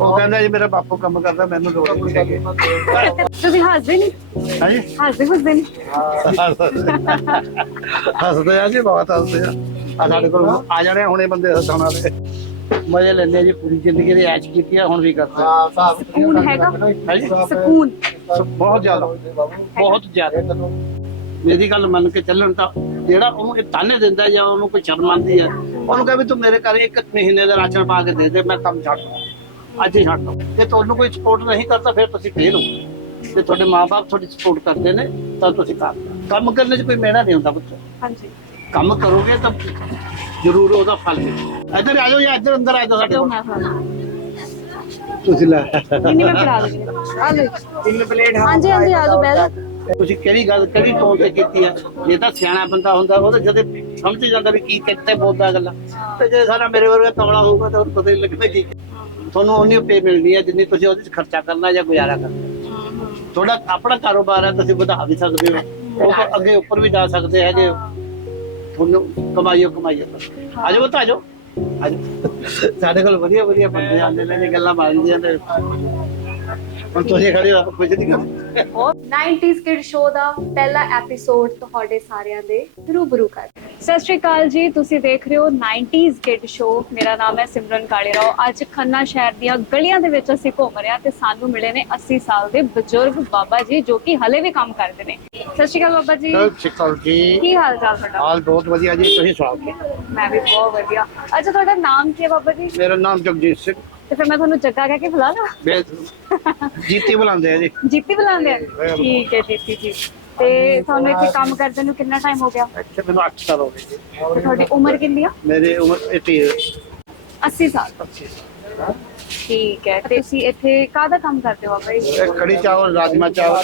ਉਹ ਕਹਿੰਦਾ ਜੀ ਮੇਰਾ ਬਾਪੂ ਕੰਮ ਕਰਦਾ ਮੈਨੂੰ ਲੋੜ ਨਹੀਂ ਹੈਗੀ। ਤੁਸੀਂ ਹੱਸਦੇ ਨਹੀਂ? ਹਾਂਜੀ? ਹੱਸਦੇ ਹੱਸਦੇ ਨਹੀਂ? ਹੱਸਦੇ ਆ ਜੀ ਬਹੁਤ ਹੱਸਦੇ ਆ। ਆ ਸਾਡੇ ਕੋਲ ਆ ਜਾਣੇ ਆ ਹੁਣੇ ਬੰਦੇ ਹੱਸਣ ਵਾਲੇ। ਮਜ਼ੇ ਲੈਂਦੇ ਆ ਜੀ ਪੂਰੀ ਜ਼ਿੰਦਗੀ ਦੇ ਐਸ਼ ਕੀਤੀ ਆ ਹੁਣ ਵੀ ਕਰਦੇ ਆ। ਸਕੂਨ ਹੈਗਾ? ਹਾਂਜੀ? ਸਕੂਨ। ਬਹੁਤ ਜ਼ਿਆਦਾ ਬਹੁਤ ਜ਼ਿਆਦਾ। ਮੇਰੀ ਗੱਲ ਮੰਨ ਕੇ ਚੱਲਣ ਤਾਂ ਜਿਹੜਾ ਉਹਨੂੰ ਇਹ ਤਾਨੇ ਦਿੰਦਾ ਜਾਂ ਉਹਨੂੰ ਕੋਈ ਸ਼ਰਮ ਆਉਂਦੀ ਹੈ ਉਹਨੂੰ ਕਹੇ ਵੀ ਤੂੰ ਮੇਰੇ ਘਰ ਇੱਕ ਮਹੀਨੇ ਦਾ ਰਾਸ਼ਨ ਪਾ ਕੇ ਦੇ ਦੇ ਮੈਂ ਕੰਮ ਛੱਡ ਦੂੰ ਅੱਜ ਹੀ ਛੱਡ ਦੂੰ। ਜੇ ਤੁਹਾਨੂੰ ਕੋਈ ਸਪੋਰਟ ਨਹੀਂ ਕਰਦਾ ਫਿਰ ਤੁਸੀਂ ਫੇਲ ਹੋ। ਜੇ ਤੁਹਾਡੇ ਮਾਪੇ ਤੁਹਾਡੀ ਸਪੋਰਟ ਕਰਦੇ ਨੇ ਤਾਂ ਤੁਸੀਂ ਕਰ ਕੰਮ ਕਰਨ 'ਚ ਕੋਈ ਮਿਹਨਤ ਨਹੀਂ ਹੁੰਦਾ ਬੱਚਾ ਹਾਂਜੀ। ਕੰਮ ਕਰੋਗੇ ਤਾਂ ਜ਼ਰੂਰ ਉਹਦਾ ਫਲ ਮਿਲੇਗਾ ਇੱਧਰ ਆ ਜਾਓ ਜਾਂ ਇੱਧਰ ਅੰਦਰ ਆ ਜਾਓ ਸਾਡੇ ਕੋਲ। ਤੁਸੀਂ ਲੈ। ਨਹੀਂ ਮੈਂ ਫੜਾ ਦਿੰਦੀ। ਆ ਲੈ ਤਿੰਨ ਪਲੇਟ ਹਾਂਜੀ ਹਾਂਜੀ ਆ ਜਾਓ ਬਹਿ ਜਾਓ। ਤੁਸੀਂ ਕਿਹੜੀ ਗੱਲ ਕਿਹੜੀ ਟੋਨ ਤੇ ਕੀਤੀ ਹੈ ਜੇ ਤਾਂ ਸਿਆਣਾ ਬੰਦਾ ਹੁੰਦਾ ਉਹ ਤਾਂ ਜਦੇ ਸਮਝ ਜਾਂਦਾ ਵੀ ਕੀ ਕਿੱਥੇ ਬੋਲਦਾ ਗੱਲਾਂ ਤੇ ਜੇ ਸਾਰਾ ਮੇਰੇ ਵਰਗਾ ਕਮਲਾ ਹੋਊਗਾ ਤਾਂ ਉਹਨੂੰ ਪਤਾ ਹੀ ਲੱਗਦਾ ਕੀ ਤੁਹਾਨੂੰ ਉਨੀ ਪੇ ਮਿਲਣੀ ਹੈ ਜਿੰਨੀ ਤੁਸੀਂ ਉਹਦੇ 'ਚ ਖਰਚਾ ਕਰਨਾ ਜਾਂ ਗੁਜ਼ਾਰਾ ਕਰਨਾ। ਤੁਹਾਡਾ ਆਪਣਾ ਕਾਰੋਬਾਰ ਹੈ ਤੁਸੀਂ ਵਧਾ ਵੀ ਸਕਦੇ ਹੋ। ਉਹ ਤਾਂ ਅੱਗੇ ਉੱਪਰ ਵੀ ਜਾ ਸਕਦੇ ਹੈਗੇ ਹੋ। ਤੁਹਾਨੂੰ ਕਮਾਈਓ ਕਮਾਈਓ। ਆ ਜਾਓ ਤਾਂ ਆ ਜਾਓ। ਆ ਜਾਓ। ਸਾਡੇ ਕੋਲ ਵਧੀਆ ਵਧੀਆ ਬੰਦੇ ਆਉਂਦੇ ਨੇ ਜੀ ਗੱਲਾਂ ਮਾਰਦੀਆਂ ਨੇ ਹੁਣ ਤੁਸੀਂ ਖੜੇ ਹੋ ਕੁਝ ਨਹੀਂ ਕਰਦੇ 90s ਕਿਡ ਸ਼ੋ ਦਾ ਪਹਿਲਾ ਐਪੀਸੋਡ ਤੁਹਾਡੇ ਸਾਰਿਆਂ ਦੇ ਰੂਬਰੂ ਕਰ ਸਤਿ ਸ਼੍ਰੀ ਅਕਾਲ ਜੀ ਤੁਸੀਂ ਦੇਖ ਰਹੇ ਹੋ 90s ਕਿਡ ਸ਼ੋ ਮੇਰਾ ਨਾਮ ਹੈ ਸਿਮਰਨ ਕਾਲੇਰਾਓ। ਅੱਜ ਖੰਨਾ ਸ਼ਹਿਰ ਦੀਆਂ ਗਲੀਆਂ ਦੇ ਵਿੱਚ ਅਸੀਂ ਘੁੰਮ ਰਹੇ ਹਾਂ ਤੇ ਸਾਨੂੰ ਮਿਲੇ ਨੇ 80 ਸਾਲ ਦੇ ਬਜ਼ੁਰਗ ਬਾਬਾ ਜੀ ਜੋ ਕਿ ਹਲੇ ਵੀ ਕੰਮ ਕਰਦੇ ਨੇ। ਸਤਿ ਸ਼੍ਰੀ ਅਕਾਲ ਬਾਬਾ ਜੀ। ਸਤਿ ਸ਼੍ਰੀ ਅਕਾਲ ਜੀ। ਕੀ ਹਾਲ ਚਾਲ ਤੁਹਾਡਾ? ਹਾਲ ਬਹੁਤ ਵਧੀਆ ਜੀ ਤੁਸੀਂ ਸੁਣਾਓ ਮੈਂ ਵੀ ਬਹੁਤ ਵਧੀਆ। ਅੱਛਾ ਤੁਹਾਡਾ ਨਾਮ ਕੀ ਹੈ ਬਾਬਾ ਜੀ? ਮੇਰਾ ਨਾਮ ਜਗਜੀਤ ਸਿੰਘ। ਤੇ ਫਿਰ ਮੈਂ ਤੁਹਾਨੂੰ ਜੱਗਾ ਕਹਿ ਕੇ ਬੁਲਾ ਲਾਂ ਜੀਤੀ ਬੁਲਾਉਂਦੇ ਆ ਜੀ। ਜੀਤੀ ਬੁਲਾਉਂਦੇ ਆ? ਠੀਕ ਹੈ ਜੀਤੀ ਜੀ। ਤੇ ਤੁਹਾਨੂੰ ਇੱਥੇ ਕੰਮ ਕਰਦੇ ਨੂੰ ਕਿੰਨਾ ਟਾਈਮ ਹੋ ਗਿਆ? ਅੱਛਾ ਮੈਨੂੰ 8 ਸਾਲ ਹੋ ਗਏ ਜੀ। ਤੇ ਤੁਹਾਡੀ ਉਮਰ ਕਿੰਨੀ ਆ? ਮੇਰੀ ਉਮਰ 80 80 ਸਾਲ। ਠੀਕ ਹੈ ਤੇ ਤੁਸੀਂ ਇੱਥੇ ਕਾਹਦਾ ਕੰਮ ਕਰਦੇ ਹੋ ਜੀ? ਇਹ ਕੜੀ ਚਾਵਲ ਰਾਜਮਾ ਚਾਵਲ।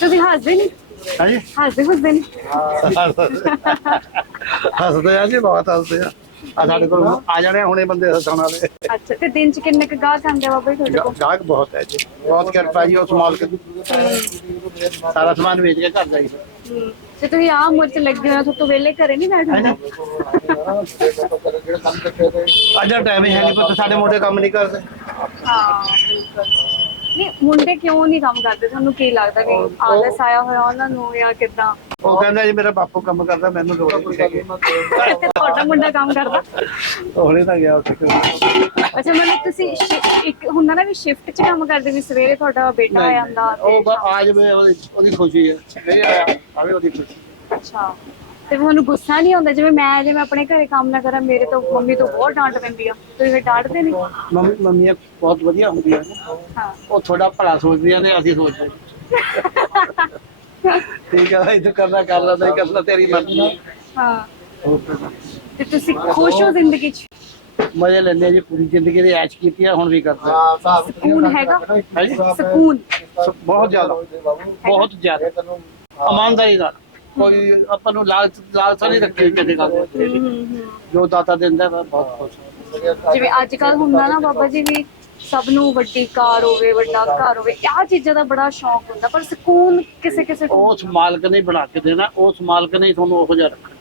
ਤੁਸੀਂ ਹੱਸਦੇ ਨਹੀਂ? ਹਾਂਜੀ? ਹੱਸਦੇ ਹੱਸਦੇ ਨਹੀਂ? ਹੱਸਦੇ ਆ ਜੀ ਬਹੁਤ ਹੱਸਦੇ ਆ। ਆ ਸਾਡੇ ਕੋਲ ਆ ਜਾਣੇ ਹੁਣੇ ਬੰਦੇ ਹੱਸਣ ਵਾਲੇ। ਅੱਛਾ ਤੇ ਦਿਨ ਚ ਕਿੰਨੇ ਕੁ ਗਾਹਕ ਆਉਂਦੇ ਆ ਬਾਬਾ ਜੀ ਤੁਹਾਡੇ ਕੋਲ? ਗਾਹਕ ਬਹੁਤ ਹੈ ਜੀ। ਬਹੁਤ ਕਿਰਪਾ ਜੀ ਉਸ ਮਾਲਕ ਦੀ। ਸਾਰਾ ਸਮਾਨ ਵੇਚ ਕੇ ਘਰ ਜਾਈਦਾ ਤੇ ਤੁਸੀਂ ਆ ਉਮਰ ਚ ਲੱਗੇ ਹੋ ਤੁਹਾਨੂੰ ਵੇਲੇ ਘਰੇ ਨਹੀਂ ਬੈਠਣਾ ਅੱਜ ਦਾ ਟਾਈਮ ਹੀ ਨਹੀਂ ਪਰ ਸਾਡੇ ਮੋਢੇ ਕੰਮ ਨਹੀਂ ਕਰਦੇ। ਹਾਂ ਬਿਲਕੁਲ। ਨਹੀਂ ਮੁੰਡੇ ਕਿਉਂ ਨਹੀਂ ਕੰਮ ਕਰਦੇ? ਤੁਹਾਨੂੰ ਕੀ ਲੱਗਦਾ ਵੀ ਆਲਸ ਆਇਆ ਹੋਇਆ ਉਹਨਾਂ ਨੂੰ ਜਾਂ ਕਿਦਾਂ? ਉਹ ਕਹਿੰਦਾ ਜੀ ਮੇਰਾ ਬਾਪੂ ਕੰਮ ਕਰਦਾ ਮੈਨੂੰ ਲੋੜ ਨਹੀਂ ਹੈਗੀ। ਤੇ ਤੁਹਾਡਾ ਮੁੰਡਾ ਕੰਮ ਕਰਦਾ? ਹੁਣੇ ਤਾਂ ਗਿਆ ਉੱਥੇ ਅੱਛਾ ਮਤਲਬ ਤੁਸੀਂ ਸ਼ਿ- ਇੱਕ ਹੁੰਦਾ ਨਾ ਵੀ ਸ਼ਿਫਟ 'ਚ ਕੰਮ ਕਰਦੇ ਵੀ ਸਵੇਰੇ ਤੁਹਾਡਾ ਬੇਟਾ ਆ ਜਾਂਦਾ ਤੇ ਉਹ ਬਸ ਆ ਜਾਵੇ ਉਹਦੀ ਉਹਦੀ ਖੁਸ਼ੀ ਹੈ। ਨਹੀਂ ਆਇਆ ਆਵੇ ਉਹਦੀ ਖੁਸ਼ੀ। ਅੱਛਾ। ਤੇ ਤੁਹਾਨੂੰ ਗੁੱਸਾ ਨਹੀਂ ਆਉਂਦਾ? ਜਿਵੇਂ ਮੈਂ ਜਿਵੇਂ ਆਪਣੇ ਘਰੇ ਕੰਮ ਨਾ ਕਰਾਂ ਮੇਰੇ ਤੋਂ ਮੰਮੀ ਤੋਂ ਬਹੁਤ ਡਾਂਟ ਪੈਂਦੀ ਆ। ਤੁਸੀਂ ਫਿਰ ਡਾਂਟਦੇ ਨਹੀਂ? ਮੰਮੀ ਮੰਮੀਆਂ ਬਹੁਤ ਵਧੀਆ ਹੁੰਦੀਆਂ ਨੇ। ਹਾਂ। ਉਹ ਥੋੜਾ ਭਲਾ ਸੋਚਦੀਆਂ ਨੇ ਅਸੀਂ ਸੋਚਦੇ। ਠੀਕ ਹੈ ਇਹ ਕਰਨਾ ਕਰ ਲੈ ਨਹੀਂ ਕਰਨਾ ਤੇਰੀ ਮਰਜ਼ੀ ਹੈ। ਹਾਂ ਤੇ ਤੁਸੀਂ ਖੁਸ਼ ਹੋ ਜ਼ਿੰਦਗੀ 'ਚ? ਮਜ਼ੇ ਲੈਂਦੇ ਆ ਜੀ ਪੂਰੀ ਜ਼ਿੰਦਗੀ ਦੇ ਐਸ਼ ਕੀਤੀ ਆ ਹੁਣ ਵੀ ਕਰਦੇ ਆ। ਸਕੂਨ ਹੈਗਾ? ਸਕੂਨ। ਸ- ਬਹੁਤ ਜ਼ਿਆਦਾ ਬਹੁਤ ਜ਼ਿਆਦਾ। ਇਮਾਨਦਾਰੀ ਨਾਲ। ਕੋਈ ਆਪਾਂ ਨੂੰ ਲਾਲਚ ਲਾਲਸਾ ਨਹੀਂ ਰੱਖੀ ਕਿਸੇ ਗੱਲ ਦੀ। ਹਮ, ਹਮ, ਜੋ ਦਾਤਾ ਦਿੰਦਾ ਮੈਂ ਬਹੁਤ ਖੁਸ਼ ਹਾਂ। ਜਿਵੇਂ ਅੱਜ ਕੱਲ ਹੁੰਦਾ ਨਾ ਬਾਬਾ ਜੀ ਵੀ ਸਭ ਨੂੰ ਵੱਡੀ ਕਾਰ ਹੋਵੇ, ਵੱਡਾ ਘਰ ਹੋਵੇ ਆਹ ਚੀਜ਼ਾਂ ਦਾ ਬੜਾ ਸ਼ੌਂਕ ਹੁੰਦਾ, ਪਰ ਸਕੂਨ ਕਿਸੇ ਕਿਸੇ ਨੂੰ ਉਸ ਮਾਲਕ ਨੇ ਬਣਾ ਕੇ ਦੇਣਾ, ਉਸ ਮਾਲਕ ਨੇ ਤੁਹਾਨੂੰ ਉਹੋ ਜਿਹਾ ਰੱਖਣਾ।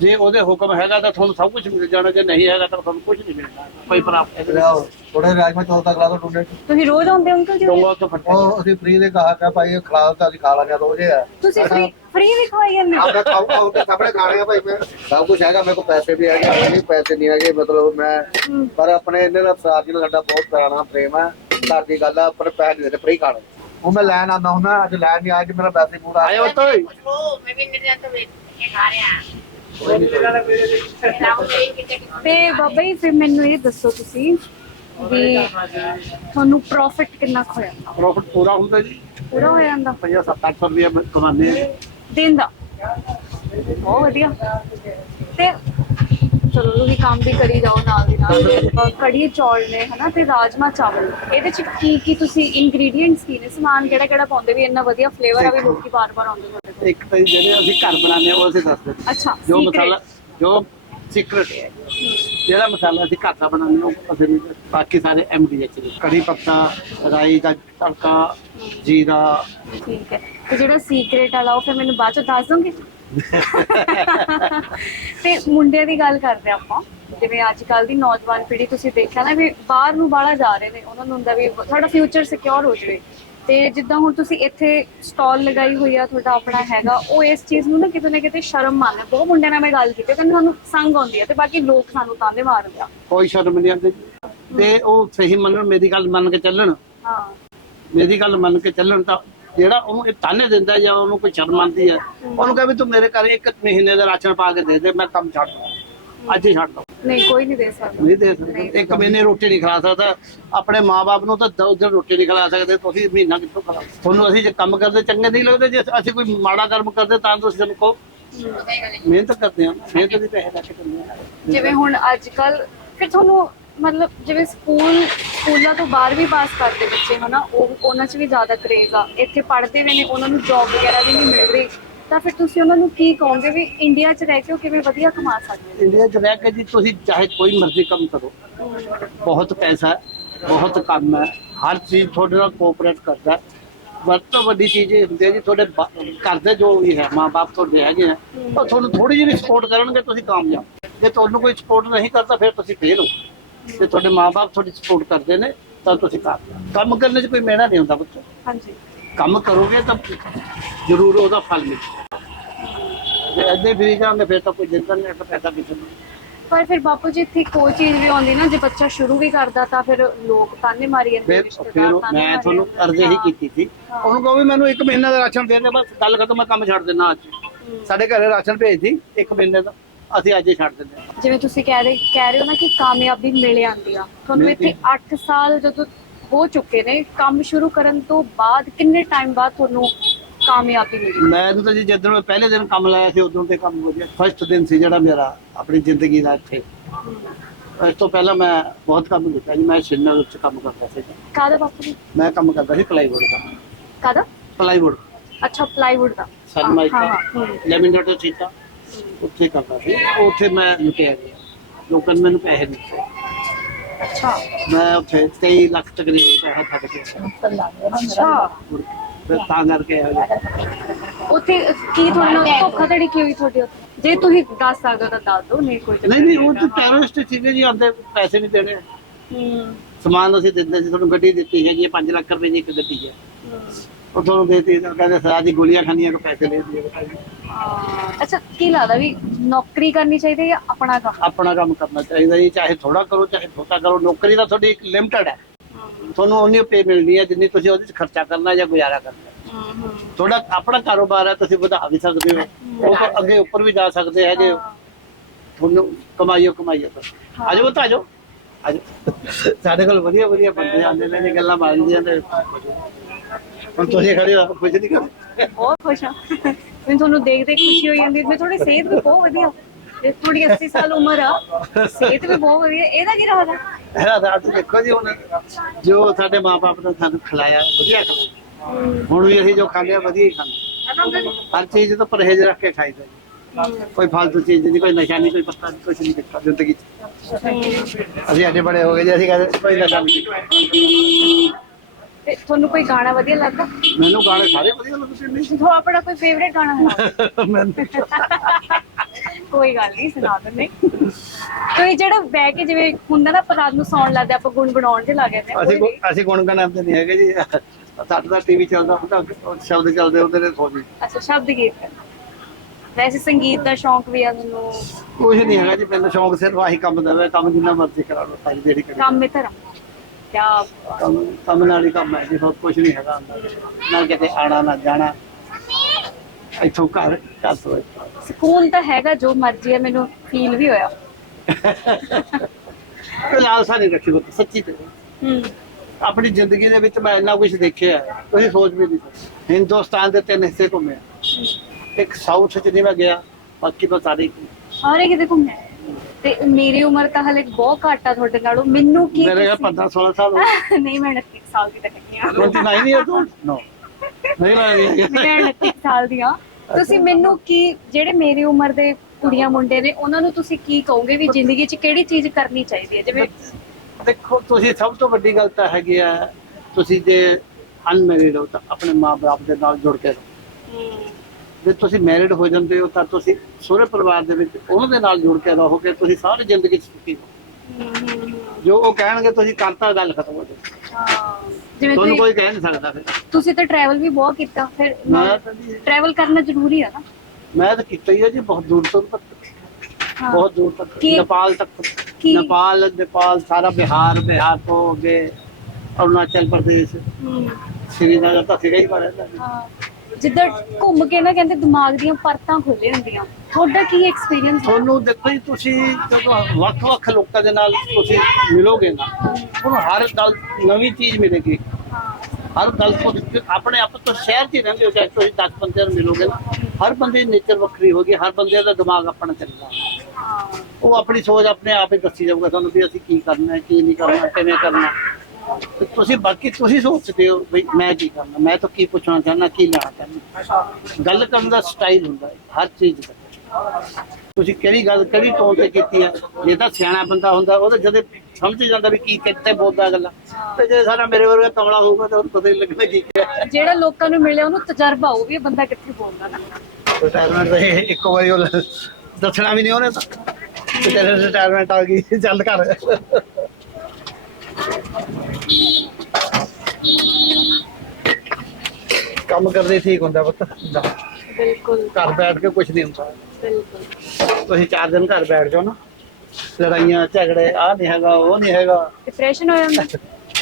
ਜੇ ਉਹਦੇ ਹੁਕਮ ਹੈਗਾ ਤਾਂ ਤੁਹਾਨੂੰ ਸਭ ਕੁਝ ਮਿਲ ਜਾਣਾ ਜੇ ਨਹੀਂ ਹੈਗਾ ਤਾਂ ਤੁਹਾਨੂੰ ਕੁਝ ਨਹੀਂ ਮਿਲਣਾ ਕੋਈ ਪ੍ਰਾਪਤ ਥੋੜੇ ਰਾਜਮਾ ਚੌਲ ਦਾ ਖਿਲਾ ਦੋ ਟੁੰਡੇ ਤੁਸੀਂ ਰੋਜ਼ ਆਉਂਦੇ ਹੋ ਅੰਕਲ ਜੀ ਡੋਂਗਾ ਤੋਂ ਫਟੇ। ਉਹ ਅਸੀਂ ਫ੍ਰੀ ਦੇ ਕਹਾ ਕਾ ਭਾਈ ਖਿਲਾ ਤਾਂ ਅਸੀਂ ਖਾ ਲਾਂਗੇ ਰੋਜ਼ ਆ ਤੁਸੀਂ ਫ੍ਰੀ ਫ੍ਰੀ ਵੀ ਖਵਾਈ ਜਾਂਦੇ ਹੋ? ਆਪਦਾ ਖਾਓ ਖਾਓ ਕੇ ਸਾਹਮਣੇ ਖਾਣੇ ਆ ਭਾਈ ਮੈਂ। ਸਭ ਕੁਝ ਹੈਗਾ ਮੇਰੇ ਕੋਲ ਪੈਸੇ ਵੀ ਹੈਗੇ ਆਪਣੇ ਨਹੀਂ ਪੈਸੇ ਨਹੀਂ ਹੈਗੇ ਮਤਲਬ ਮੈਂ ਪਰ ਆਪਣੇ ਇਹਦੇ ਨਾਲ ਸਾਥ ਨਾਲ ਸਾਡਾ ਬਹੁਤ ਪੁਰਾਣਾ ਪ੍ਰੇਮ ਹੈ ਘਰ ਦੀ ਗੱਲ ਆ ਪਰ ਪੈਸੇ ਨਹੀਂ ਦਿੰਦੇ ਫ੍ਰੀ ਖਾਣੇ ਉਹ ਮੈਂ ਲੈਣ ਆਉਂਦਾ ਹੁੰਦਾ ਅੱਜ ਲੈਣ ਨਹੀਂ ਅੱਜ ਮੇਰਾ ਪੈਸੇ ਪੂਰਾ ਆਏ ਉਹ ਤੋਈ ਤੇ ਬਾਬਾ ਜੀ ਫਿਰ ਮੈਨੂੰ ਇਹ ਦੱਸੋ ਤੁਸੀਂ ਵੀ ਤੁਹਾਨੂੰ ਪ੍ਰੋਫਿਟ ਕਿੰਨਾ ਕੁ ਹੋ ਜਾਂਦਾ ਪ੍ਰੋਫਿਟ ਪੂਰਾ ਹੁੰਦਾ ਜੀ। ਪੂਰਾ ਹੋ ਜਾਂਦਾ 50 7 800 ਰੁਪਏ ਕਮਾਉਂਦੇ ਆ ਦਿਨ ਦਾ? ਬਹੁਤ ਵਧੀਆ। ਤੇ ਚਲੋ ਤੁਸੀਂ ਕੰਮ ਵੀ ਕਰੀ ਜਾਓ ਨਾਲ ਦੀ ਨਾਲ। ਕੜੀ ਚੌਲ ਨੇ ਹਨਾ ਤੇ ਰਾਜਮਾ ਚਾਵਲ। ਇਹਦੇ ਚ ਕੀ ਕੀ ਤੁਸੀਂ ਇੰਗਰੀਡੀਅੰਟਸ ਕੀ ਨੇ? ਸਮਾਨ ਕਿਹੜਾ ਕਿਹੜਾ ਪਾਉਂਦੇ ਵੀ ਇੰਨਾ ਵਧੀਆ ਫਲੇਵਰ ਆ ਵੀ ਲੋਕੀ ਬਾਰ-ਬਾਰ ਆਉਂਦੇ ਤੁਹਾਡੇ ਕੋਲ? ਇੱਕ ਤਾਂ ਜਿਹੜੇ ਅਸੀਂ ਘਰ ਬਣਾਉਂਦੇ ਆ ਉਹ ਅਸੀਂ ਦੱਸਦੇ। ਅੱਛਾ ਜੋ। ਮਸਾਲਾ ਜੋ ਸੀਕ੍ਰੇਟ ਹੈ ਜਿਹੜਾ ਮਸਾਲਾ ਅਸੀਂ ਘਰ ਦਾ ਬਣਾਉਂਦੇ ਉਹ ਅਸੀਂ। ਬਾਕੀ ਸਾਰੇ ਐਮਡੀਐਚ ਦੇ। ਕੜੀ ਪੱਤਾ ਰਾਈ ਦਾ ਤੜਕਾ ਜੀਰਾ। ਠੀਕ ਹੈ। ਤੇ ਜਿਹੜਾ ਸੀਕ੍ਰੇਟ ਵਾਲਾ ਉਹ ਫਿਰ ਮੈਨੂੰ ਬਾਅਦ ਚ ਦੱਸ ਦੋਗੇ? ਤੇ ਮੁੰਡਿਆਂ ਦੀ ਗੱਲ ਕਰਦੇ ਆਪਾਂ। ਜਿਵੇਂ ਅੱਜ ਕੱਲ ਦੀ ਨੌਜਵਾਨ ਪੀੜ੍ਹੀ ਤੁਸੀਂ ਦੇਖਿਆ ਨਾ ਵੀ ਬਾਹਰ ਨੂੰ ਬਾਹਲਾ ਜਾ ਰਹੇ ਨੇ। ਉਹਨਾਂ ਨੂੰ ਹੁੰਦਾ ਵੀ ਸਾਡਾ ਫਿਊਚਰ ਸਿਕਿਉਰ ਹੋ ਜਾਵੇ। ਤੇ ਜਿੱਦਾਂ ਹੁਣ ਤੁਸੀਂ ਇੱਥੇ ਸਟਾਲ ਲਗਾਈ ਹੋਈ ਆ ਤੁਹਾਡਾ ਆਪਣਾ ਹੈਗਾ ਉਹ ਇਸ ਚੀਜ਼ ਨੂੰ ਨਾ ਕਿਤੇ ਨਾ ਕਿਤੇ ਸ਼ਰਮ ਮੰਨਦੇ ਬਹੁਤ ਮੁੰਡਿਆਂ ਨਾਲ ਮੈਂ ਗੱਲ ਕੀਤੀ ਕਹਿੰਦੇ ਸਾਨੂੰ ਸੰਗ ਆਉਂਦੀ ਹੈ ਤੇ ਬਾਕੀ ਲੋਕ ਸਾਨੂੰ ਤਾਂਦੇ ਮਾਰਦੇ ਆ। ਕੋਈ ਸ਼ਰਮ ਨਹੀਂ ਆਉਂਦੀ। ਤੇ ਉਹ ਸਹੀ ਮੰਨਣ ਮੇਰੀ ਗੱਲ ਮੰਨ ਕੇ ਚੱਲਣ। ਹਾਂ। ਮੇਰੀ ਗੱਲ ਮੰਨ ਕੇ ਚੱਲਣ ਤਾਂ ਜਿਹੜਾ ਉਹਨੂੰ ਇਹ ਤਾਨੇ ਦਿੰਦਾ ਜਾਂ ਉਹਨੂੰ ਕੋਈ ਸ਼ਰਮ ਆਉਂਦੀ ਹੈ ਉਹਨੂੰ ਕਹੇ ਵੀ ਤੂੰ ਮੇਰੇ ਘਰ ਇੱਕ ਮਹੀਨੇ ਦਾ ਰਾਸ਼ਨ ਪਾ ਕੇ ਦੇ ਦੇ ਮੈਂ ਕੰਮ ਛੱਡ ਦਊਂ। ਅੱਜ ਹੀ ਛੱਡ ਦਊਂ। ਨਹੀਂ ਕੋਈ ਨਹੀਂ ਦੇ ਸਕਦਾ। ਨਹੀਂ ਦੇ ਸਕਦਾ। ਇੱਕ ਮਹੀਨੇ ਰੋਟੀ ਨਹੀਂ ਖਿਲਾ ਸਕਦਾ। ਆਪਣੇ ਮਾਪੇ ਨੂੰ ਤਾਂ ਦੋ ਦਿਨ ਰੋਟੀ ਨਹੀਂ ਖਿਲਾ ਸਕਦੇ ਤੁਸੀਂ ਮਹੀਨਾ ਕਿੱਥੋਂ ਖਿਲਾਓ? ਤੁਹਾਨੂੰ ਅਸੀਂ ਜੇ ਕੰਮ ਕਰਦੇ ਚੰਗੇ ਨਹੀਂ ਲੱਗਦੇ ਜੇ ਅਸੀਂ ਕੋਈ ਮਾੜਾ ਕਰਮ ਕਰਦੇ ਤਾਂ ਤੁਸੀਂ ਸਾਨੂੰ ਕਹੋ। ਮਿਹਨਤ ਕਰਦੇ ਹਾਂ ਮਿਹਨਤ ਦੀ ਪੈਸੇ ਲੈ ਕੇ ਕਰਦੇ ਹਾਂ ਜਿਵੇਂ ਹੁਣ ਅੱਜ ਕੱਲ ਫਿਰ ਤੁਹਾਨੂੰ ਮਤਲਬ ਜਿਵੇਂ ਸਕੂਲ ਸਕੂਲਾਂ ਤੋਂ 12ਵੀਂ ਪਾਸ ਕਰਦੇ ਬੱਚੇ, ਹਨਾ? ਉਹ, ਉਹਨਾਂ 'ਚ ਵੀ ਜ਼ਿਆਦਾ ਕਰੇਜ਼ ਆ। ਇੱਥੇ ਪੜ੍ਹਦੇ ਵੀ ਨੇ, ਉਹਨਾਂ ਨੂੰ ਜੌਬ ਵਗੈਰਾ ਵੀ ਨਹੀਂ ਮਿਲ ਰਹੀ। ਤਾਂ ਫਿਰ ਤੁਸੀਂ ਉਹਨਾਂ ਨੂੰ ਕੀ ਕਹੋਗੇ ਵੀ ਇੰਡੀਆ 'ਚ ਰਹਿ ਕੇ ਉਹ ਕਿਵੇਂ ਵਧੀਆ ਕਮਾ ਸਕਦੇ ਇੰਡੀਆ 'ਚ ਰਹਿ ਕੇ ਜੀ ਤੁਸੀਂ ਚਾਹੇ ਕੋਈ ਮਰਜ਼ੀ ਕੰਮ ਕਰੋ। ਬਹੁਤ ਪੈਸਾ ਹੈ, ਬਹੁਤ ਕੰਮ ਹੈ, ਹਰ ਚੀਜ਼ ਤੁਹਾਡੇ ਨਾਲ ਕੋਆਪਰੇਟ ਕਰਦਾ ਹੈ। ਵੱਧ ਤੋਂ ਵੱਡੀ ਚੀਜ਼ ਇਹ ਹੁੰਦੀ ਹੈ ਜੀ, ਤੁਹਾਡੇ ਘਰ ਦੇ ਜੋ ਵੀ ਹੈ ਮਾਪੇ ਤੁਹਾਡੇ ਹੈਗੇ ਆ, ਉਹ ਤੁਹਾਨੂੰ ਥੋੜੀ ਜਿਹੀ ਸਪੋਰਟ ਕਰਨਗੇ, ਤੁਸੀਂ ਕਾਮਯਾਬ। ਜੇ ਤੁਹਾਨੂੰ ਕੋਈ ਸਪੋਰਟ ਨਹੀਂ ਕਰਦਾ, ਫਿਰ ਤੁਸੀਂ ਫੇਲ ਹੋ। ਜੇ ਤੁਹਾਡੇ ਮਾਪੇ ਤੁਹਾਡੀ ਸਪੋਰਟ ਕਰਦੇ ਨੇ ਤਾਂ ਤੁਸੀਂ ਕਾਮਯਾਬ ਕੰਮ ਕਰਨ 'ਚ ਕੋਈ ਮਿਹਨਤ ਨਹੀਂ ਹੁੰਦਾ ਬੱਚਾ। ਹਾਂਜੀ। ਕੰਮ ਕਰੋਗੇ ਤਾਂ ਜ਼ਰੂਰ ਉਹਦਾ ਫਲ ਮਿਲੇਗਾ ਜੇ ਅੱਧੇ ਫਰੀ ਜਾਓਗੇ ਫਿਰ ਤਾਂ ਕੋਈ ਜਿੰਦਨ ਨਹੀਂ ਤਾਂ ਪੈਸਾ ਕਿਸੇ ਨੂੰ ਪਰ ਫਿਰ ਬਾਪੂ ਜੀ ਇੱਥੇ ਹੋਰ ਚੀਜ਼ ਵੀ ਆਉਂਦੀ ਨਾ ਜੇ ਬੱਚਾ ਸ਼ੁਰੂ ਵੀ ਕਰਦਾ ਤਾਂ ਫਿਰ ਲੋਕ ਤਾਨੇ ਮਾਰੀ ਜਾਂਦੇ ਫਿਰ ਉਹ- ਮੈਂ ਤੁਹਾਨੂੰ ਜਾਂਦੇ। ਅਰਜ਼ੀ ਹੀ। ਕੀਤੀ ਸੀ। ਉਹਨੂੰ ਕਹੋ ਵੀ ਮੈਨੂੰ ਇੱਕ ਮਹੀਨੇ ਦਾ ਰਾਸ਼ਨ ਦੇ ਦੇ ਬਸ ਗੱਲ ਖਤਮ ਮੈਂ ਕੰਮ ਛੱਡ ਦਿੰਦਾ ਅੱਜ। ਸਾਡੇ ਘਰੇ ਰਾਸ਼ਨ ਭੇਜਦੀ ਇੱਕ ਮਹੀਨੇ ਦਾ। ਅਸੀਂ ਅੱਜ ਹੀ ਛੱਡ ਦਿੰਦੇ ਹਾਂ। ਜਿਵੇਂ ਤੁਸੀਂ ਕਹਿ ਰਹੇ ਕਹਿ ਰਹੇ ਹੋ ਨਾ ਕਿ ਕਾਮਯਾਬੀ ਮਿਲ ਜਾਂਦੀ ਆ। ਤੁਹਾਨੂੰ ਇੱਥੇ 8 ਸਾਲ ਜਦੋਂ ਹੋ ਚੁੱਕੇ ਨੇ ਕੰਮ ਸ਼ੁਰੂ ਕਰਨ ਤੋਂ ਬਾਅਦ ਕਿੰਨੇ ਟਾਈਮ ਬਾਅਦ ਤੁਹਾਨੂੰ ਕਾਮਯਾਬੀ ਮਿਲੀ? ਮੈਂ ਤਾਂ ਜੀ ਜਦੋਂ ਮੈਂ ਪਹਿਲੇ ਦਿਨ ਕੰਮ ਲਾਇਆ ਸੀ ਉਦੋਂ ਤੇ ਕੰਮ ਵਧੀਆ। ਫਸਟ ਦਿਨ ਸੀ ਜਿਹੜਾ ਮੇਰਾ ਆਪਣੀ ਜ਼ਿੰਦਗੀ ਦਾ ਇੱਥੇ। ਇਸ ਤੋਂ ਪਹਿਲਾਂ ਮੈਂ ਬਹੁਤ ਕੰਮ ਕੀਤਾ ਜੀ। ਮੈਂ ਸ਼੍ਰੀਨਗਰ ਵਿੱਚ ਕੰਮ ਕਰਦਾ ਸੀ। ਕਾਹਦਾ ਬਾਪੂ ਜੀ ਮੈਂ ਕੰਮ ਕਰਦਾ ਸੀ ਪਲਾਈਵੁੱਡ ਦਾ। ਕਾਹਦਾ? ਪਲਾਈਵੁੱਡ ਅੱਛਾ ਪਲਾਈਵੁੱਡ ਦਾ। ਸਨਮਾਈਕ ਹਾਂ, ਹਾਂ, ਹੂੰ। ਲੈਮਿਨੇਟਰ ਸੀਤਾ। ਉੱਥੇ ਕਰਦਾ ਸੀ। ਉੱਥੇ ਮੈਂ ਲੁਟਿਆ ਗਿਆ ਲੋਕਾਂ ਨੇ ਮੈਨੂੰ ਪੈਸੇ ਦਿੱਤੇ। ਅੱਛਾ। ਮੈਂ ਉੱਥੇ 23 ਲੱਖ ਤਕਰੀਬਨ ਪੈਸਾ ਠੱਗ ਗਿਆ ਅੱਛਾ। ਫਿਰ ਤਾਂ ਕਰਕੇ ਜਿਹਾ ਉੱਥੇ ਕੀ ਤੁਹਾਨੂੰ ਧੋਖਾਧੜੀ ਕੀ ਹੋਈ ਤੁਹਾਡੀ ਉੱਥੇ ਜੇ ਤੁਸੀਂ ਦੱਸ ਸਕਦੇ ਹੋ ਤਾਂ ਦੱਸ ਦਿਓ ਨਹੀਂ ਕੋਈ ਚੱਕਰ ਨਹੀਂ ਨਹੀਂ ਉਹ ਤਾਂ ਟੈਰਰਿਸਟ ਸੀਗੇ ਜੀ ਆਂਦੇ ਪੈਸੇ ਨਹੀਂ ਦੇਣੇ। ਹੂੰ। ਸਮਾਨ ਅਸੀਂ ਦਿੰਦੇ ਸੀ ਤੁਹਾਨੂੰ ਗੱਡੀ ਦਿੱਤੀ ਹੈਗੀ ਹੈ 5 ਲੱਖ ਰੁਪਏ ਦੀ ਇੱਕ ਗੱਡੀ ਹੈ। ਹੂੰ। ਉਹ ਤੁਹਾਨੂੰ ਦੇਤੀ ਤਾਂ ਕਹਿੰਦੇ ਸਰ ਦੀ ਗੋਲੀਆਂ ਖਾਣੀਆਂ ਕੋ ਪੈਸੇ ਲੈ ਦਿਓ ਅੱਛਾ ਕੀ ਲੱਗਦਾ ਵੀ ਨੌਕਰੀ ਕਰਨੀ ਚਾਹੀਦੀ ਹੈ ਜਾਂ ਆਪਣਾ ਕੰਮ? ਆਪਣਾ ਕੰਮ ਕਰਨਾ ਚਾਹੀਦਾ ਜੀ ਚਾਹੇ ਥੋੜਾ ਕਰੋ ਚਾਹੇ ਬਹੁਤਾ ਕਰੋ ਨੌਕਰੀ ਦਾ ਤੁਹਾਡੀ ਇੱਕ ਲਿਮਟਡ ਹੈ। ਤੁਹਾਨੂੰ ਉਨੀ ਪੇ ਮਿਲਣੀ ਹੈ ਜਿੰਨੀ ਤੁਸੀਂ ਉਹਦੇ 'ਚ ਖਰਚਾ ਕਰਨਾ ਜਾਂ ਗੁਜ਼ਾਰਾ ਕਰਨਾ। ਤੁਹਾਡਾ ਆਪਣਾ ਕਾਰੋਬਾਰ ਹੈ ਤੁਸੀਂ ਵਧਾ ਵੀ ਸਕਦੇ ਹੋ। ਉਹ ਤੋਂ ਅੱਗੇ ਉੱਪਰ ਵੀ ਜਾ ਸਕਦੇ ਹੋ ਤੁਹਾਨੂੰ ਕਮਾਈਓ ਕਮਾਈਓ। ਤਾਂ ਆਜੋ ਬਤਾ ਆਜੋ ਆਜੋ ਸਾਡੇ ਕੋਲ ਵਧੀਆ ਵਧੀਆ ਬੰਦੇ ਆਉਂਦੇ ਨੇ ਜੀ ਗੱਲਾਂ ਮਾਰਦੀਆਂ ਨੇ। ਹੁਣ ਤੁਸੀਂ ਖੜੇ ਹੋ ਕੁਝ ਨਹੀਂ ਕਰਦੇ? ਬਹੁਤ ਖੁਸ਼ ਹਾਂ। ਮੈਨੂੰ ਤੁਹਾਨੂੰ ਦੇਖ ਦੇਖ ਖੁਸ਼ੀ ਹੋਈ ਜਾਂਦੀ ਹੈ। ਮੈਂ ਥੋੜੀ ਸਿਹਤ ਵੀ ਬਹੁਤ ਵਧੀਆ। ਜੇ ਥੋੜੀ 80 ਸਾਲ ਉਮਰ ਆ। ਸਿਹਤ ਵੀ ਬਹੁਤ ਵਧੀਆ। ਇਹਦਾ ਕੀ ਰਹਦਾ ਇਹਦਾ ਤਾਂ ਅੱਜ ਦੇਖੋ ਜੀ ਹੁਣ। ਜੋ ਸਾਡੇ ਮਾਪੇ ਨੇ ਸਾਨੂੰ ਖਿਲਾਇਆ ਵਧੀਆ ਖਿਲਾਇਆ। ਹੁਣ ਵੀ ਅਸੀਂ ਜੋ ਖਾਂਦੇ ਆ ਵਧੀਆ ਹੀ ਖਾਂਦੇ ਹਰ ਚੀਜ਼ ਤੋਂ ਪਰਹੇਜ਼ ਰੱਖ ਕੇ ਖਾਈਦਾ ਜੀ। ਕੋਈ ਫालतू ਚੀਜ਼ ਨਹੀਂ ਕੋਈ ਨਸ਼ਾ ਨਹੀਂ ਕੋਈ ਪੱਤਾ ਨਹੀਂ ਕੁਛ ਨਹੀਂ ਕੀਤਾ ਜ਼ਿੰਦਗੀ 'ਚ। ਅਸੀਂ ਐਡੇ ਬੜੇ ਹੋ ਗਏ ਜੀ। ਅਸੀਂ ਕਹਿੰਦੇ ਕੋਈ ਨਸ਼ਾ ਨਹੀਂ। ਤੇ ਤੁਹਾਨੂੰ ਕੋਈ ਗਾਣਾ ਵਧੀਆ ਲੱਗਦਾ? ਮੈਨੂੰ ਗਾਣੇ ਸਾਰੇ ਵਧੀਆ ਲੱਗਦੇ ਨੇ ਤੁਹਾਨੂੰ ਆਪਣਾ ਕੋਈ ਫੇਵਰੇਟ ਗਾਣਾ ਹੈ। ਮੈਨੂੰ। ਕੋਈ ਗੱਲ ਨਹੀਂ ਸੁਣਾ ਦਿੰਦੇ ਕੋਈ ਜਿਹੜਾ ਬਹਿ ਕੇ ਜਿਵੇਂ ਹੁੰਦਾ ਨਾ ਆਪਾਂ ਰਾਤ ਨੂੰ ਸੌਣ ਲੱਗਦੇ ਆਪਾਂ ਗੁਣ ਬਣਾਉਣ ਦੇ ਲੱਗ ਜਾਂਦੇ ਆ, ਅਸੀਂ ਕੋਈ ਗੁਣ- ਅਸੀਂ ਗੁਣ ਗਾਉਂਦੇ ਨਹੀਂ ਹੈਗੇ ਜੀ। ਸਾਡਾ ਤਾਂ ਟੀਵੀ ਚੱਲਦਾ ਹੁੰਦਾ ਉਹ ਸ਼ਬਦ ਚੱਲਦੇ ਹੁੰਦੇ ਨੇ ਥੋੜੀ ਅੱਛਾ ਸ਼ਬਦ ਗੀਤ। ਕਰਨਾ। ਵੈਸੇ ਸੰਗੀਤ ਦਾ ਸ਼ੌਂਕ ਵੀ ਆ ਮੈਨੂੰ। ਕੁਝ ਨਹੀਂ ਹੈਗਾ ਜੀ ਮੈਨੂੰ ਸ਼ੌਂਕ ਸਿਰਫ ਆਹੀ ਕੰਮ ਦਾ ਹੈ ਕੰਮ ਜਿੰਨਾ ਮਰਜ਼ੀ ਕਰਾ ਲਓ ਸਾਰੀ ਜਿਹੜੀ ਕਰੀ। ਕੰਮ ਮਿੱਤਰ ਕਿਆ ਕੰਮ ਕੰਮ ਨਾਲ ਹੀ ਕੰਮ ਹੈ ਜੀ ਹੋਰ ਕੁਝ ਨਹੀਂ ਹੈਗਾ ਨਾ ਕਿਤੇ ਆਣਾ ਨਾ ਜਾਣਾ। ਇੱਥੋਂ ਘਰ ਘਰ ਤੋਂ ਇੱਥੋਂ। ਸਕੂਨ ਤਾਂ ਹੈਗਾ ਜੋ ਮਰਜ਼ੀ ਹੈ ਮੈਨੂੰ ਫੀਲ ਵੀ ਹੋਇਆ। ਕੋਈ ਲਾਲਸਾ ਨਹੀਂ ਰੱਖੀ ਬਤ ਸੱਚੀ ਤੇ। ਹੂੰ। ਆਪਣੀ ਜ਼ਿੰਦਗੀ ਦੇ ਵਿੱਚ ਮੈਂ ਇੰਨਾ ਕੁਝ ਦੇਖਿਆ ਹੈ, ਤੁਸੀਂ ਸੋਚ ਵੀ ਨਹੀਂ ਸਕਦੇ। ਹਿੰਦੁਸਤਾਨ ਦੇ ਤਿੰਨ ਹਿੱਸੇ ਘੁੰਮੇ ਇੱਕ ਸਾਊਥ ਚ ਨਹੀਂ ਮੈਂ ਗਿਆ ਬਾਕੀ ਤਾਂ ਸਾਰੇ ਹੀ ਘੁੰਮੇ। ਸਾਰੇ ਕਿਤੇ ਘੁੰਮੇ ਤੇ ਮੇਰੀ ਉਮਰ ਤਾਂ ਹਲੇ ਬਹੁਤ ਘੱਟ ਆ ਤੁਹਾਡੇ ਨਾਲੋਂ। ਮੈਨੂੰ ਕੀ ਮੇਰੇ ਕੋਲ 15 16 ਸਾਲ। ਨਹੀਂ ਮੈਂ 29 ਸਾਲ ਦੀ ਤਾਂ ਹੈਗੀ ਆ 29 ਨਹੀਂ ਹੈ ਤੂੰ ਨੋ ਨਹੀਂ ਮੈਂ ਨਹੀਂ। ਮੈਂ 29 ਸਾਲ ਦੀ ਆ ਤੁਸੀਂ ਮੈਨੂੰ ਕੀ ਜਿਹੜੇ ਮੇਰੀ ਉਮਰ ਦੇ ਕੁੜੀਆਂ ਮੁੰਡੇ ਨੇ ਉਹਨਾਂ ਨੂੰ ਤੁਸੀਂ ਕੀ ਕਹੋਗੇ ਵੀ ਜ਼ਿੰਦਗੀ 'ਚ ਕਿਹੜੀ ਚੀਜ਼ ਕਰਨੀ ਚਾਹੀਦੀ ਹੈ? ਜਿਵੇਂ ਦੇਖੋ ਤੁਸੀਂ ਸਭ ਤੋਂ ਵੱਡੀ ਗੱਲ ਤਾਂ ਹੈਗੀ ਆ ਤੁਸੀਂ ਜੇ ਅਨਮੈਰਿਡ ਹੋ ਤਾਂ ਆਪਣੇ ਮਾਪੇ ਦੇ ਨਾਲ ਜੁੜ ਕੇ ਰਹੋ। ਜੇ ਤੁਸੀਂ ਮੈਰਿਡ ਹੋ ਜਾਂਦੇ ਹੋ ਤਾਂ ਤੁਸੀਂ ਸਹੁਰੇ ਪਰਿਵਾਰ ਦੇ ਵਿੱਚ ਉਹਨਾਂ ਦੇ ਨਾਲ ਜੁੜ ਕੇ ਰਹੋਗੇ ਤੁਸੀਂ ਸਾਰੀ ਜ਼ਿੰਦਗੀ ਸੁਖੀ ਹੋ ਜੋ ਉਹ ਕਹਿਣਗੇ ਤੁਸੀਂ ਕਰਤਾ ਗੱਲ ਖਤਮ ਹੋ ਜਾਏ ਜਿਵੇਂ ਤੁਹਾਨੂੰ ਕੋਈ ਕਹਿ ਨਹੀਂ ਸਕਦਾ ਫਿਰ। ਤੁਸੀਂ ਤਾਂ ਟਰੈਵਲ ਵੀ ਬਹੁਤ ਕੀਤਾ ਫਿਰ ਟਰੈਵਲ ਕਰਨਾ ਜ਼ਰੂਰੀ ਹੈ ਨਾ। ਮੈਂ ਤਾਂ ਕੀਤਾ ਹੀ ਹੈ ਜੀ ਬਹੁਤ ਦੂਰ ਤੋਂ ਤੱਕ। ਬਹੁਤ ਦੂਰ ਤੱਕ। ਕੀ- ਨੇਪਾਲ ਤੱਕ। ਕੀ- ਨੇਪਾਲ ਨੇਪਾਲ ਸਾਰਾ ਬਿਹਾਰ ਬਿਹਾਰ ਤੋਂ ਅੱਗੇ ਅਰੁਣਾਚਲ ਪ੍ਰਦੇਸ਼। ਸ੍ਰੀਨਗਰ ਤਾਂ ਸੀਗਾ ਹੀ ਬੜਾ ਹਾਂ। ਜਿੱਦਾਂ ਘੁੰਮ ਕੇ ਨਾ ਕਹਿੰਦੇ ਦਿਮਾਗ ਦੀਆਂ ਪਰਤਾਂ ਖੁੱਲੇ ਹੁੰਦੀਆਂ। ਤੁਹਾਡਾ ਕੀ ਐਕਸਪੀਰੀਅੰਸ ਹੈ? ਤੁਹਾਨੂੰ ਦੇਖੋ ਜੀ ਤੁਸੀਂ ਜਦੋਂ ਵੱਖ-ਵੱਖ ਲੋਕਾਂ ਦੇ ਨਾਲ ਤੁਸੀਂ ਮਿਲੋਗੇ ਨਾ ਤੁਹਾਨੂੰ ਹਰ ਗੱਲ ਨਵੀਂ ਚੀਜ਼ ਮਿਲੇਗੀ। ਹਰ ਗੱਲ ਤੋਂ ਆਪਣੇ ਆਪ ਤੋਂ ਸ਼ਹਿਰ 'ਚ ਰਹਿੰਦੇ ਹੋ ਚਾਹੇ ਤੁਸੀਂ 10 ਬੰਦਿਆਂ ਨੂੰ ਮਿਲੋਗੇ ਨਾ। ਹਰ ਬੰਦੇ ਦੀ ਨੇਚਰ ਵੱਖਰੀ ਹੋਗੀ ਹਰ ਬੰਦੇ ਦਾ ਦਿਮਾਗ ਆਪਣਾ ਚੱਲਦਾ ਉਹ ਆਪਣੀ ਸੋਚ ਆਪਣੇ ਆਪ ਹੀ ਦੱਸੀ ਜਾਊਗਾ ਤੁਹਾਨੂੰ ਵੀ ਅਸੀਂ ਕੀ ਕਰਨਾ ਹੈ ਕੀ ਨਹੀਂ ਕਰਨਾ ਕਿਵੇਂ ਕਰਨਾ ਤੇ ਤੁਸੀਂ ਬਾਕੀ ਤੁਸੀਂ ਸੋਚਦੇ ਹੋ ਵੀ ਮੈਂ ਕੀ ਕਰਨਾ ਮੈਂ ਤਾਂ ਕੀ ਪੁੱਛਣਾ ਚਾਹੁੰਦਾ ਕੀ ਲੈਣਾ ਚਾਹੁੰਦਾ। ਗੱਲ ਕਰਨ ਦਾ ਸਟਾਈਲ ਹੁੰਦਾ ਹੈ ਹਰ ਚੀਜ਼ ਦਾ। ਤੁਸੀਂ ਕਿਹੜੀ ਗੱਲ ਕਿਹੜੀ ਟੋਨ ਤੇ ਕੀਤੀ ਹੈ? ਜੇ ਤਾਂ ਸਿਆਣਾ ਬੰਦਾ ਹੁੰਦਾ ਉਹ ਤਾਂ ਜਦੇ ਸਮਝ ਜਾਂਦਾ ਵੀ ਕੀ ਕਿੱਥੇ ਬੋਲਦਾ ਗੱਲਾਂ ਤੇ ਜੇ ਸਾਰਾ ਮੇਰੇ ਵਰਗਾ ਕਮਲਾ ਹੋਊਗਾ ਤਾਂ ਉਹਨੂੰ ਪਤਾ ਹੀ ਲੱਗਣਾ ਕੀ ਹੈ ਜਿਹੜਾ ਲੋਕਾਂ ਨੂੰ ਮਿਲਿਆ ਉਹਨੂੰ ਤਜਰਬਾ ਹੋਊ ਵੀ ਇਹ ਬੰਦਾ ਕਿੱਥੇ ਬੋਲਦਾ ਨਾ। ਰਿਟਾਇਰਮੈਂਟ ਦੇ ਇੱਕ ਵਾਰੀ ਉਹ ਦੱਸਣਾ ਵੀ ਨਹੀਂ ਉਹਨੇ ਤਾਂ। ਰਿਟਾਇਰਮੈਂਟ ਆ ਗਈ ਚੱਲ ਕਰ ਕੰਮ ਕਰਦੇ ਠੀਕ ਹੁੰਦਾ ਪੁੱਤ। ਜਾ। ਬਿਲਕੁਲ। ਘਰ ਬੈਠ ਕੇ ਕੁਝ ਨਹੀਂ ਹੁੰਦਾ। ਬਿਲਕੁਲ। ਤੁਸੀਂ ਚਾਰ ਦਿਨ ਘਰ ਬੈਠ ਜਾਓ ਨਾ। ਲੜਾਈਆਂ ਝਗੜੇ ਆ ਨਹੀਂ ਹੈਗਾ ਉਹ ਨਹੀਂ ਹੈਗਾ। ਡਿਪਰੈਸ਼ਨ ਹੋ ਜਾਂਦਾ।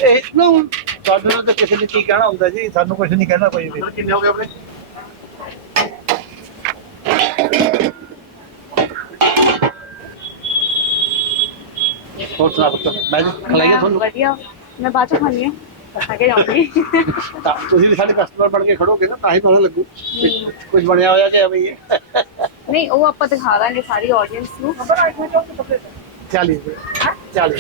ਇਹ ਨੂੰ ਸਾਡੇ ਨਾਲ ਤਾਂ ਕਿਸੇ ਨੇ ਕੀ ਕਹਿਣਾ ਹੁੰਦਾ ਜੀ ਸਾਨੂੰ ਕੁਝ ਨਹੀਂ ਕਹਿਣਾ ਕੋਈ ਵੀ। ਕਿੰਨੇ ਹੋ ਗਏ ਆਪਣੇ? ਹੋਰ ਸੁਣਾ ਪੁੱਤ ਮੈਂ ਖਲਾਈਏ ਤੁਹਾਨੂੰ? ਵਧੀਆ ਮੈਂ ਬਾਅਦ ਚ ਖਾਣੀ ਹੈ। ਕੇ ਤਾਂ ਤੁਸੀਂ ਵੀ ਸਾਡੇ ਕਸਟਮਰ ਬਣ ਕੇ ਖੜੋਗੇ ਨਾ ਤਾਂ ਹੀ ਤੁਹਾਨੂੰ ਲੱਗੂ ਵੀ ਕੁਝ ਬਣਿਆ ਹੋਇਆ ਕਿ ਐਵੇਂ ਹੀ ਹੈ। ਨਹੀਂ ਉਹ ਆਪਾਂ ਦਿਖਾ ਦਾਂਗੇ ਸਾਰੀ ਆਡੀਅנס ਨੂੰ। 40 ਰੁਪਏ। 40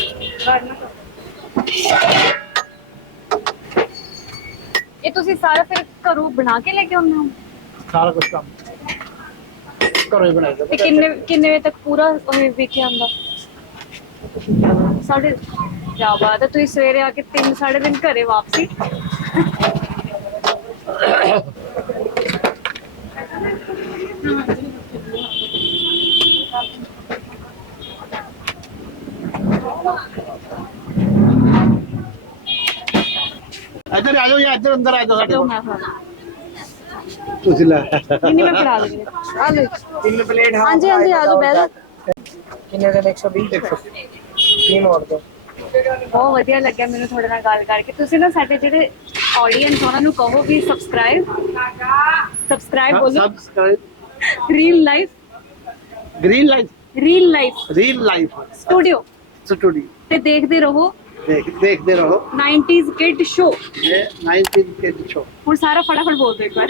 ਇਹ ਤੁਸੀਂ ਸਾਰਾ ਫਿਰ ਘਰੋਂ ਬਣਾ ਕੇ ਲੈ ਕੇ ਆਉਂਦੇ ਹੋ? ਸਾਰਾ ਕੁਝ ਕੰਮ। ਘਰੋਂ ਹੀ ਬਣਾਇਆ ਤੇ ਕਿੰਨੇ ਕਿੰਨੇ ਵਜੇ ਤੱਕ ਪੂਰਾ ਉਹ ਵਿਕ ਆਂਦਾ ਸਾਡੇ ਕਿਆ ਬਾਤ ਹੈ ਤੁਸੀਂ ਸਵੇਰੇ ਆ ਕੇ 3 3:30 ਘਰੇ ਵਾਪਸੀ। ਇੱਧਰ ਆ ਜਾਓ ਜਾਂ ਇੱਧਰ ਅੰਦਰ ਆ ਜਾਓ ਸਾਡੇ ਕੋਲ। ਤੁਸੀਂ ਲੈ। ਨਹੀਂ ਮੈਂ ਫੜਾ ਦਿੰਦੀ। ਆ ਲਓ ਤਿੰਨ ਪਲੇਟ ਹਾਂ ਹਾਂਜੀ ਹਾਂਜੀ ਆ ਜਾਓ ਬਹਿ ਕਿੰਨੇ ਦੇ 120 ਤਿੰਨ ਹੋਰ ਦੋ? ਬਹੁਤ ਵਧੀਆ ਲੱਗਿਆ ਮੈਨੂੰ ਤੁਹਾਡੇ ਨਾਲ ਗੱਲ ਕਰਕੇ। ਤੁਸੀਂ ਨਾ ਸਾਡੇ ਜਿਹੜੇ ਆਡੀਅנס ਉਹਨਾਂ ਨੂੰ ਕਹੋ ਵੀ ਸਬਸਕ੍ਰਾਈਬ ਸਬਸਕ੍ਰਾਈਬ ਬੋਲੋ। Subscribe reel life green life reel life reel life studio studio ਤੇ ਦੇਖਦੇ ਰਹੋ। ਦੇਖ ਦੇਖਦੇ ਰਹੋ। 90s ਕਿਡ ਸ਼ੋ ਇਹ 90 ਕੇ ਸ਼ੋ ਹੁਣ ਸਾਰਾ ਫਟਾਫਟ ਬੋਲ ਦਿਓ ਇੱਕ ਵਾਰ।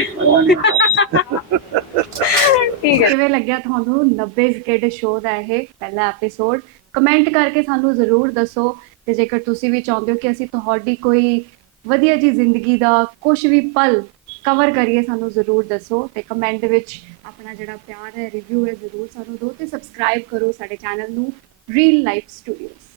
ਠੀਕ ਹੈ। ਕਿਵੇਂ ਲੱਗਿਆ ਤੁਹਾਨੂੰ 90s ਕਿਡ ਸ਼ੋ ਦਾ ਇਹ ਪਹਿਲਾ ਐਪੀਸੋਡ ਕਮੈਂਟ ਕਰਕੇ ਸਾਨੂੰ ਜ਼ਰੂਰ ਦੱਸੋ। ਤੇ ਜੇਕਰ ਤੁਸੀਂ ਵੀ ਚਾਹੁੰਦੇ ਹੋ ਕਿ ਅਸੀਂ ਤੁਹਾਡੀ ਕੋਈ ਵਧੀਆ ਜੀ ਜ਼ਿੰਦਗੀ ਦਾ ਕੁਝ ਵੀ ਪਲ ਕਵਰ ਕਰੀਏ, ਸਾਨੂੰ ਜ਼ਰੂਰ ਦੱਸੋ ਤੇ ਕਮੈਂਟ ਦੇ ਵਿੱਚ ਆਪਣਾ ਜਿਹੜਾ ਪਿਆਰ ਹੈ ਰਿਵਿਊ ਹੈ, ਜ਼ਰੂਰ ਸਾਨੂੰ ਦਿਓ ਤੇ ਸਬਸਕ੍ਰਾਈਬ ਕਰੋ ਸਾਡੇ ਚੈਨਲ ਨੂੰ ਰੀਲ ਲਾਈਫ ਸਟੂਡੀਓਜ਼